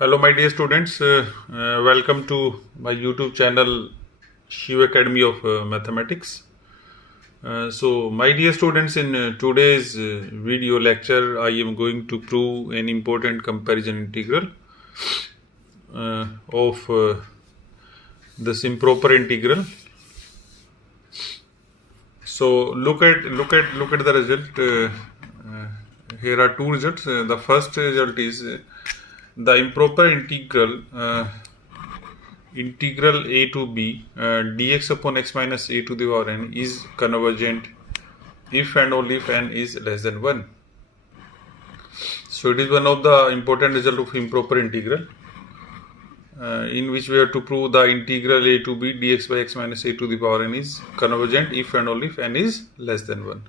Hello my dear students, welcome to my YouTube channel Shiv Academy of Mathematics. So my dear students, in today's video lecture I am going to prove an important comparison integral of this improper integral. So look at the result. Here are two results. The first result is the improper integral integral a to b dx upon x minus a to the power n is convergent if and only if n is less than 1. So it is one of the important result of improper integral in which we have to prove the integral a to b dx by x minus a to the power n is convergent if and only if n is less than 1.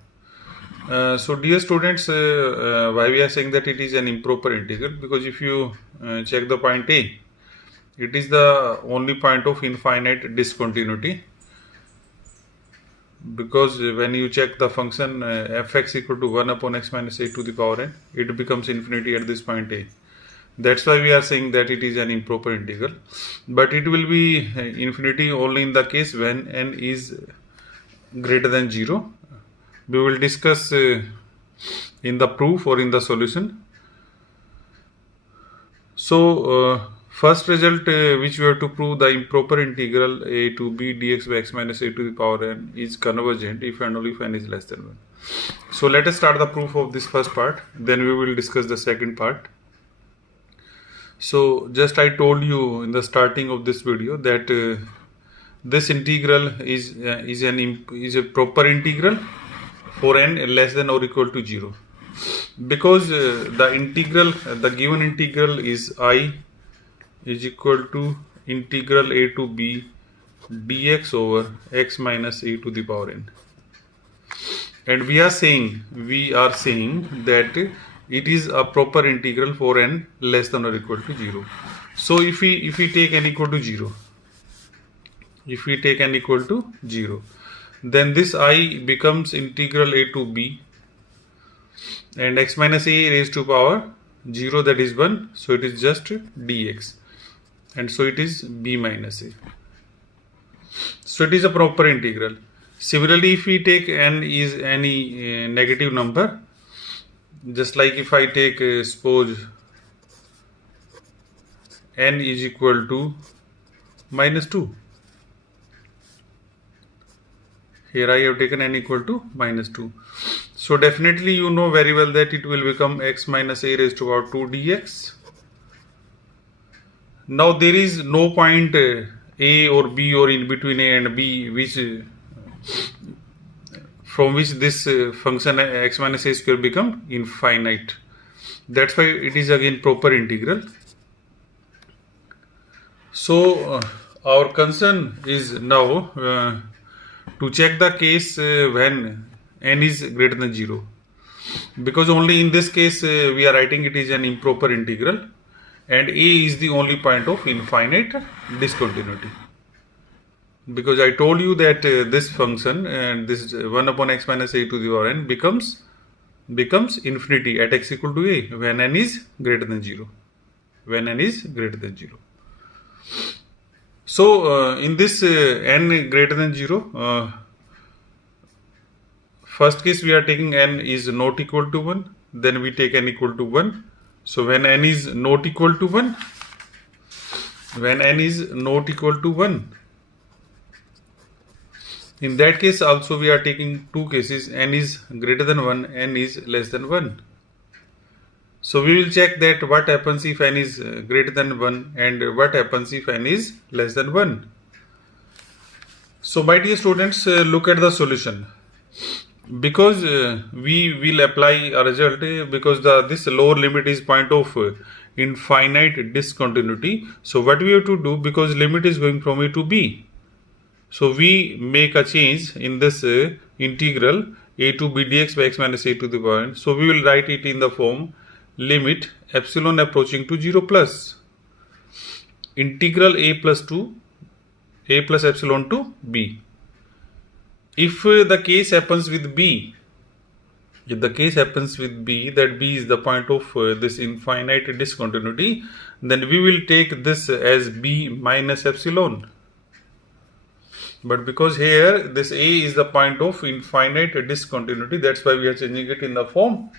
So dear students, why we are saying that it is an improper integral? Because if you check the point A, it is the only point of infinite discontinuity, because when you check the function fx equal to 1 upon x minus a to the power n, it becomes infinity at this point A. That's why we are saying that it is an improper integral, but it will be infinity only in the case when n is greater than 0. We will discuss in the proof or in the solution. So first result which we have to prove, the improper integral a to b dx by x minus a to the power n is convergent if and only if n is less than 1. So let us start the proof of this first part, then we will discuss the second part. So just I told you in the starting of this video that this integral is a proper integral for n less than or equal to 0, because the given integral is I is equal to integral a to b dx over x minus a to the power n, and we are saying that it is a proper integral for n less than or equal to 0. So if we take n equal to 0, then this I becomes integral a to b and x minus a raised to power 0, that is 1, so it is just dx, and so it is b minus a. So it is a proper integral. Similarly, if we take n is any negative number, just like if I take suppose n is equal to minus 2. Here I have taken n equal to minus 2. So definitely you know very well that it will become x minus a raised to power 2 dx. Now there is no point a or b or in between a and b from which this function x minus a square become infinite. That's why it is again proper integral. So our concern is now to check the case when n is greater than 0, because only in this case we are writing it is an improper integral and a is the only point of infinite discontinuity, because I told you that this function and this 1 upon x minus a to the power n becomes infinity at x equal to a when n is greater than 0. So in this n greater than 0, first case we are taking n is not equal to 1, then we take n equal to 1. So when n is not equal to 1, in that case also we are taking two cases, n is greater than 1, n is less than 1. So we will check that what happens if n is greater than 1 and what happens if n is less than 1. So my dear students, look at the solution. Because we will apply a result, because this lower limit is point of infinite discontinuity. So what we have to do, because limit is going from a to b, so we make a change in this integral a to b dx by x minus a to the power n. So we will write it in the form limit epsilon approaching to 0 plus integral a plus epsilon to b. If the case happens with b, if the case happens with B, that B is the point of this infinite discontinuity, then we will take this as B minus epsilon. But because here this A is the point of infinite discontinuity, that's why we are changing it in the form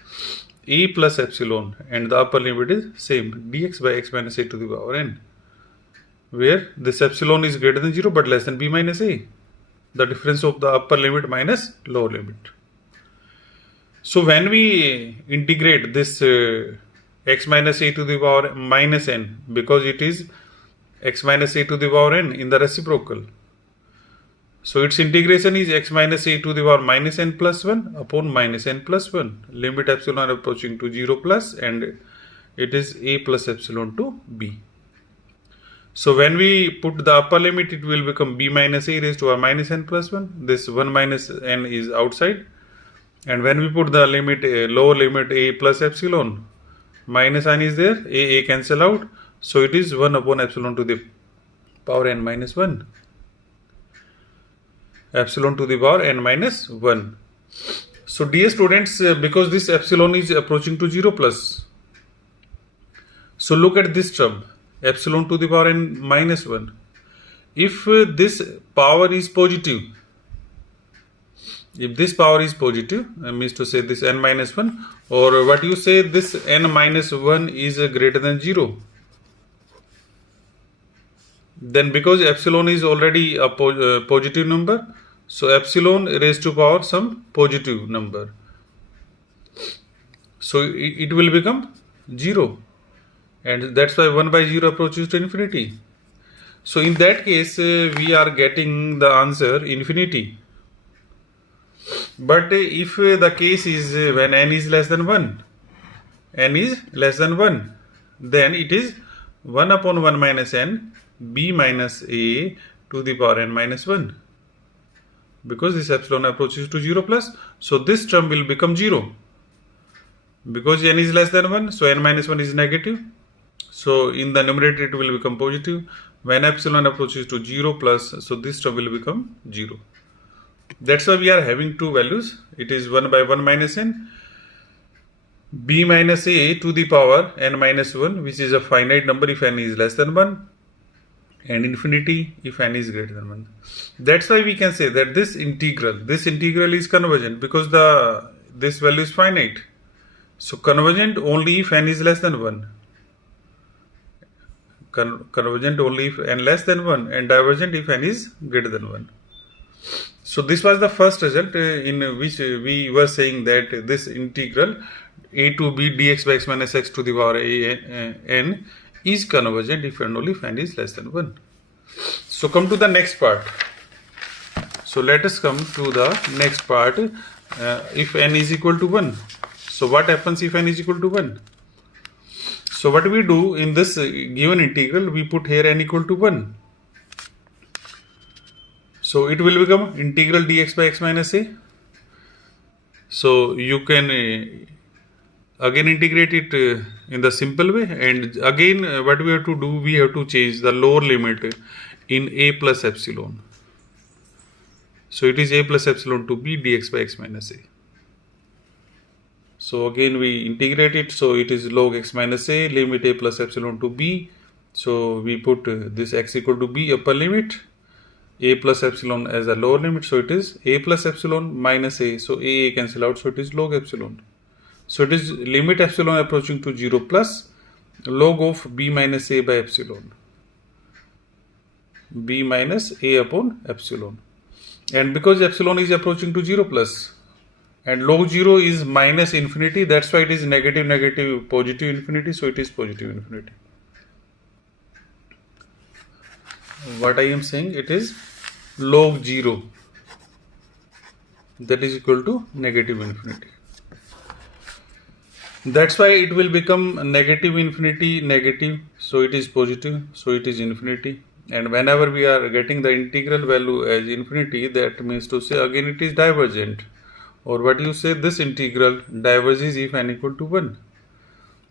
A plus epsilon, and the upper limit is same, dx by x minus a to the power n, where this epsilon is greater than 0 but less than b minus a, the difference of the upper limit minus lower limit. So when we integrate this x minus a to the power minus n, because it is x minus a to the power n in the reciprocal, so its integration is x minus a to the power minus n plus 1 upon minus n plus 1, limit epsilon approaching to 0 plus, and it is a plus epsilon to b. So when we put the upper limit, it will become b minus a raised to power minus n plus 1. This 1 minus n is outside. And when we put the limit, lower limit a plus epsilon, minus sign is there, a cancel out. So it is 1 upon epsilon to the power n minus 1. Epsilon to the power n minus 1. So dear students, because this epsilon is approaching to 0 plus, so look at this term, epsilon to the power n minus 1. If this power is positive, if this power is positive, means to say this n minus 1, or what you say, this n minus 1 is greater than 0, then because epsilon is already a positive number, so epsilon raised to power some positive number, so it will become 0, and that's why 1 by 0 approaches to infinity. So in that case, we are getting the answer infinity. But if the case is when n is less than 1, n is less than 1, then it is 1 upon 1 minus n b minus a to the power n minus 1. Because this epsilon approaches to 0 plus, so this term will become 0. Because n is less than 1, so n minus 1 is negative. So in the numerator it will become positive. When epsilon approaches to 0 plus, so this term will become 0. That's why we are having two values. It is 1 by 1 minus n, b minus a to the power n minus 1, which is a finite number if n is less than 1, and infinity if n is greater than 1. That's why we can say that this integral is convergent, because this value is finite. So convergent only if n is less than 1. Convergent only if n less than 1, and divergent if n is greater than 1. So this was the first result in which we were saying that this integral a to b dx by x minus x to the power n is convergent if and only if n is less than 1. So come to the next part. So let us come to the next part. If n is equal to 1. So what happens if n is equal to 1? So what we do in this given integral, we put here n equal to 1. So it will become integral dx by x minus a. So you can again integrate it in the simple way, and again what we have to do, we have to change the lower limit in a plus epsilon. So it is a plus epsilon to b dx by x minus a. So again we integrate it, so it is log x minus a, limit a plus epsilon to b. So we put this x equal to b upper limit, a plus epsilon as a lower limit, so it is a plus epsilon minus a, so a cancel out, so it is log epsilon. So it is limit epsilon approaching to 0 plus log of b minus a by epsilon, b minus a upon epsilon. And because epsilon is approaching to 0 plus, and log 0 is minus infinity, that's why it is negative, negative, positive infinity, so it is positive infinity. What I am saying, it is log 0, that is equal to negative infinity. That's why it will become negative infinity, negative, so it is positive, so it is infinity. And whenever we are getting the integral value as infinity, that means to say again it is divergent, or what you say, this integral diverges if n equal to 1.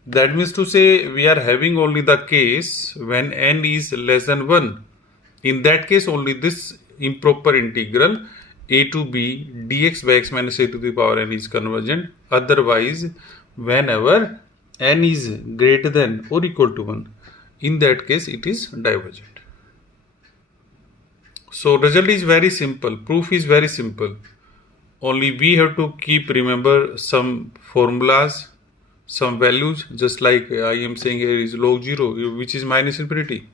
That means to say we are having only the case when n is less than 1. In that case only this improper integral a to b dx by x minus a to the power n is convergent. Otherwise, whenever n is greater than or equal to 1, in that case it is divergent. So result is very simple, proof is very simple. Only we have to keep remember some formulas, some values, just like I am saying here is log 0, which is minus infinity.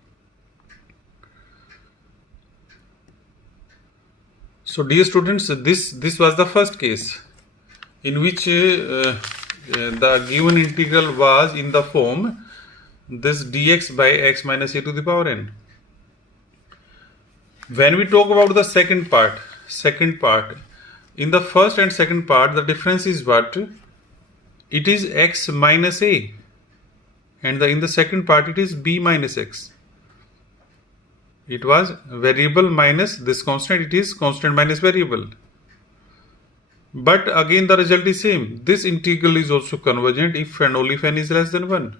So dear students, this was the first case in which the given integral was in the form this dx by x minus a to the power n. When we talk about the second part, in the first and second part, the difference is what? It is x minus a, and in the second part it is b minus x. It was variable minus this constant, it is constant minus variable. But again the result is same. This integral is also convergent if and only if n is less than 1.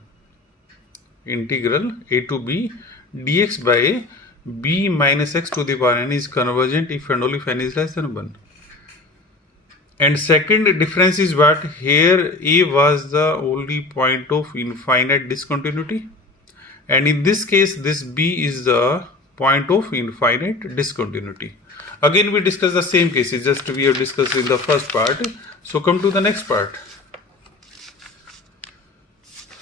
Integral a to b dx by b minus x to the power n is convergent if and only if n is less than 1. And second difference is what? Here a was the only point of infinite discontinuity, and in this case this b is the point of infinite discontinuity. Again we discuss the same cases, just we have discussed in the first part. So come to the next part.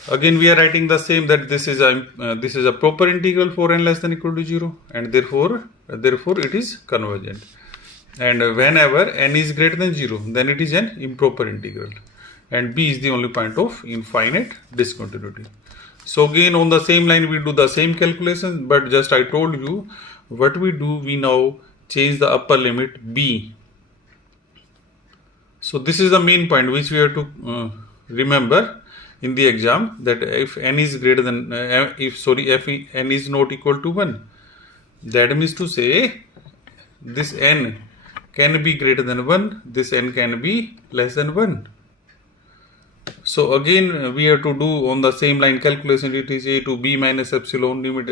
Again we are writing the same, that this is a proper integral for n less than or equal to 0, and therefore it is convergent. And whenever n is greater than 0, then it is an improper integral, and b is the only point of infinite discontinuity. So again on the same line we do the same calculation, but just I told you what we do. We now change the upper limit b. So this is the main point which we have to remember in the exam, that if n is greater than if n is not equal to 1, that means to say this n can be greater than 1, this n can be less than 1. So again we have to do on the same line calculation. It is a to b minus epsilon, limit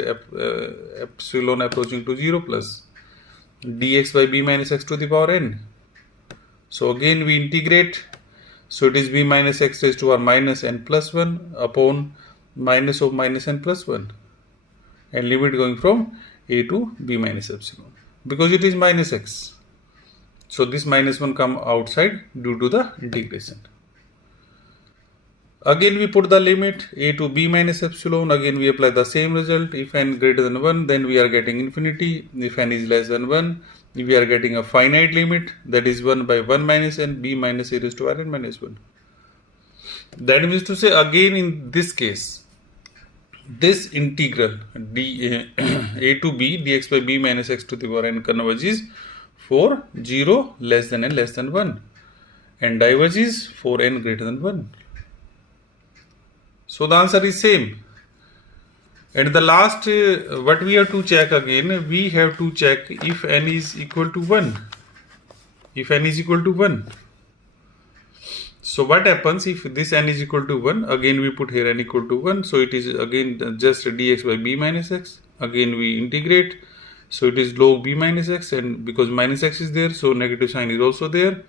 epsilon approaching to 0 plus dx by b minus x to the power n. So again we integrate. So it is b minus x raised to power minus n plus 1 upon minus of minus n plus 1, and limit going from a to b minus epsilon, because it is minus x. So this minus 1 come outside due to the integration. Again we put the limit a to b minus epsilon. Again we apply the same result. If n greater than 1, then we are getting infinity. If n is less than 1, we are getting a finite limit, that is 1 by 1 minus n, b minus a raised to r n minus 1. That means to say, again in this case, this integral a to b dx by b minus x to the power n converges for 0 less than n less than 1, and diverges for n greater than 1. So the answer is same. And the last, what we have to check again, we have to check if n is equal to 1. If n is equal to 1. So what happens if this n is equal to 1? Again we put here n equal to 1. So it is again just dx by b minus x. Again we integrate. So it is log b minus x, and because minus x is there, so negative sign is also there.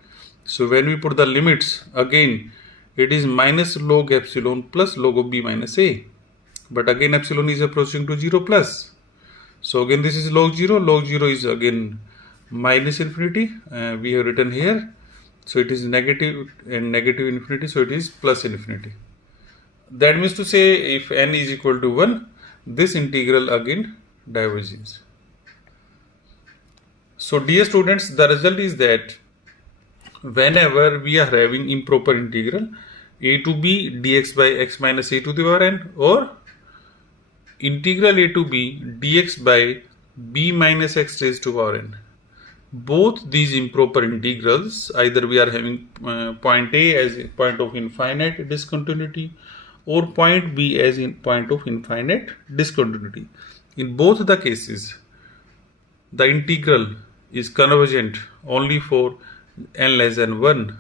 So when we put the limits, again it is minus log epsilon plus log of b minus a. But again epsilon is approaching to 0 plus. So again this is log 0. Log 0 is again minus infinity. We have written here. So it is negative and negative infinity. So it is plus infinity. That means to say, if n is equal to 1, this integral again diverges. So dear students, the result is that whenever we are having improper integral a to b dx by x minus a to the power n, or integral a to b dx by b minus x raised to power n, both these improper integrals, either we are having point A as a point of infinite discontinuity or point B as in point of infinite discontinuity. In both the cases, the integral is convergent only for n less than 1.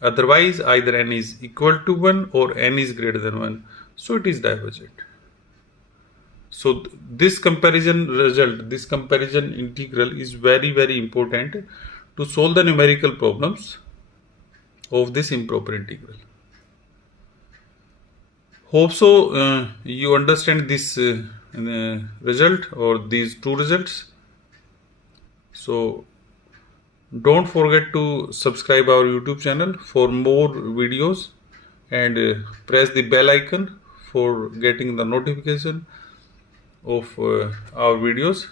Otherwise, either n is equal to 1 or n is greater than 1. So it is divergent. So this comparison result, this comparison integral is very important to solve the numerical problems of this improper integral. Hope so you understand this result or these two results. So don't forget to subscribe our YouTube channel for more videos and press the bell icon for getting the notification of our videos.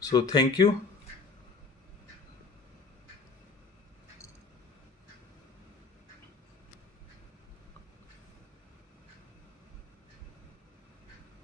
So thank you.